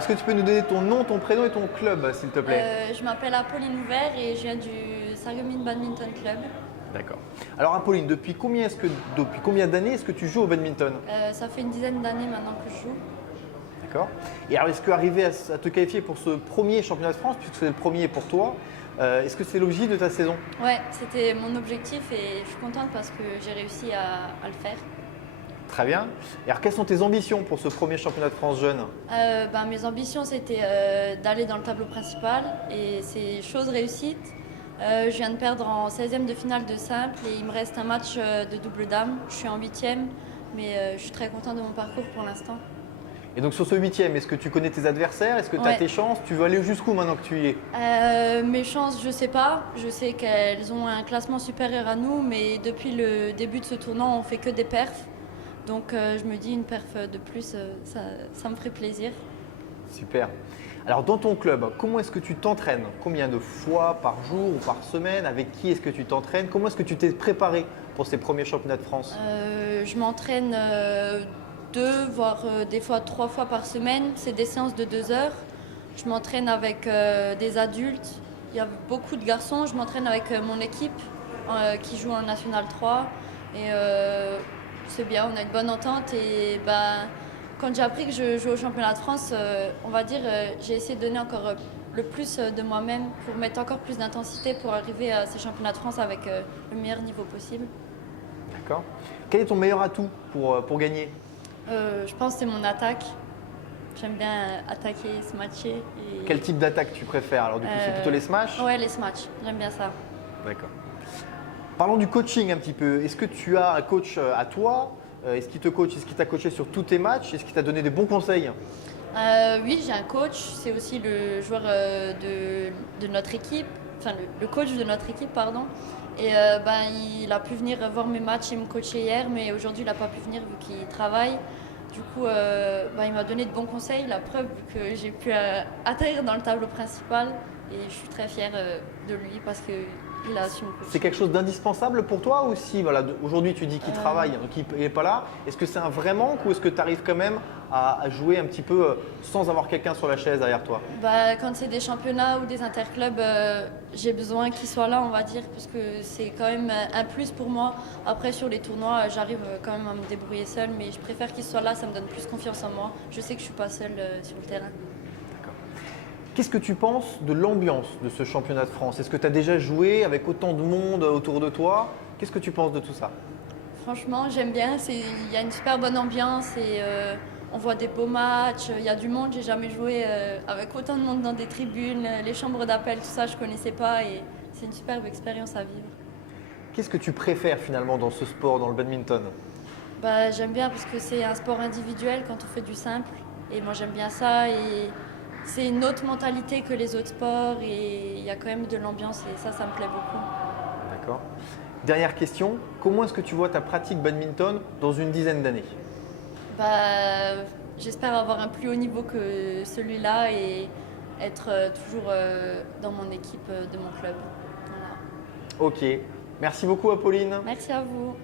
est-ce que tu peux nous donner ton nom, ton prénom et ton club, s'il te plaît? Je m'appelle Apolline Ouvert et je viens du Sarreguemines Badminton Club. D'accord. Alors Apolline, depuis combien d'années est-ce que tu joues au badminton? Ça fait une dizaine d'années maintenant que je joue. D'accord. Et alors, est-ce qu'arriver à te qualifier pour ce premier championnat de France, puisque c'est le premier pour toi, est-ce que c'est l'objectif de ta saison? Ouais, c'était mon objectif et je suis contente parce que j'ai réussi à le faire. Très bien. Et alors, quelles sont tes ambitions pour ce premier championnat de France jeune? Mes ambitions, c'était d'aller dans le tableau principal et c'est chose réussite. Je viens de perdre en 16e de finale de simple et il me reste un match de double dame. Je suis en 8e, mais je suis très contente de mon parcours pour l'instant. Et donc sur ce 8e, est-ce que tu connais tes adversaires? Est-ce que tu as Ouais. tes chances? Tu veux aller jusqu'où maintenant que tu y es? Mes chances, je sais pas. Je sais qu'elles ont un classement supérieur à nous, mais depuis le début de ce tournoi, on fait que des perfs. Donc je me dis une perf de plus, ça me ferait plaisir. Super. Alors dans ton club, comment est-ce que tu t'entraînes? Combien de fois par jour ou par semaine? Avec qui est-ce que tu t'entraînes? Comment est-ce que tu t'es préparé pour ces premiers championnats de France? Je m'entraîne 2, voire des fois 3 fois par semaine. C'est des séances de 2 heures. Je m'entraîne avec des adultes. Il y a beaucoup de garçons. Je m'entraîne avec mon équipe qui joue en National 3. Et c'est bien, on a une bonne entente. Et quand j'ai appris que je jouais au championnat de France, on va dire, j'ai essayé de donner encore le plus de moi-même pour mettre encore plus d'intensité pour arriver à ces championnats de France avec le meilleur niveau possible. D'accord. Quel est ton meilleur atout pour gagner? Je pense que c'est mon attaque. J'aime bien attaquer, se matcher. Et... Quel type d'attaque tu préfères? Alors du coup, c'est plutôt les smash? Ouais, les smash. J'aime bien ça. D'accord. Parlons du coaching un petit peu. Est-ce que tu as un coach à toi? Est-ce qu'il te coach? Est-ce qu'il t'a coaché sur tous tes matchs? Est-ce qu'il t'a donné des bons conseils? Oui, j'ai un coach. C'est aussi le joueur de notre équipe. Enfin, le coach de notre équipe, pardon. Et il a pu venir voir mes matchs et me coacher hier, mais aujourd'hui, il n'a pas pu venir vu qu'il travaille. Du coup, il m'a donné de bons conseils, la preuve que j'ai pu atterrir dans le tableau principal. Et je suis très fière de lui parce qu'il a su me coacher. C'est quelque chose d'indispensable pour toi ou si aujourd'hui tu dis qu'il travaille, qu'il n'est pas là, est-ce que c'est un vrai manque ou est-ce que tu arrives quand même à jouer un petit peu sans avoir quelqu'un sur la chaise derrière toi? Quand c'est des championnats ou des interclubs, j'ai besoin qu'il soit là, on va dire, parce que c'est quand même un plus pour moi. Après, sur les tournois, j'arrive quand même à me débrouiller seule, mais je préfère qu'il soit là, ça me donne plus confiance en moi. Je sais que je ne suis pas seule sur le terrain. Qu'est-ce que tu penses de l'ambiance de ce championnat de France? Est-ce que tu as déjà joué avec autant de monde autour de toi? Qu'est-ce que tu penses de tout ça? Franchement, j'aime bien. Il y a une super bonne ambiance et on voit des beaux matchs. Il y a du monde. J'ai jamais joué avec autant de monde dans des tribunes. Les chambres d'appel, tout ça, je connaissais pas et c'est une superbe expérience à vivre. Qu'est-ce que tu préfères finalement dans ce sport, dans le badminton? J'aime bien parce que c'est un sport individuel quand on fait du simple. Et moi, j'aime bien ça. Et c'est une autre mentalité que les autres sports. Et il y a quand même de l'ambiance et ça me plaît beaucoup. D'accord. Dernière question, comment est-ce que tu vois ta pratique badminton dans une dizaine d'années? J'espère avoir un plus haut niveau que celui-là et être toujours dans mon équipe de mon club. Voilà. Ok, merci beaucoup Apolline. Merci à vous.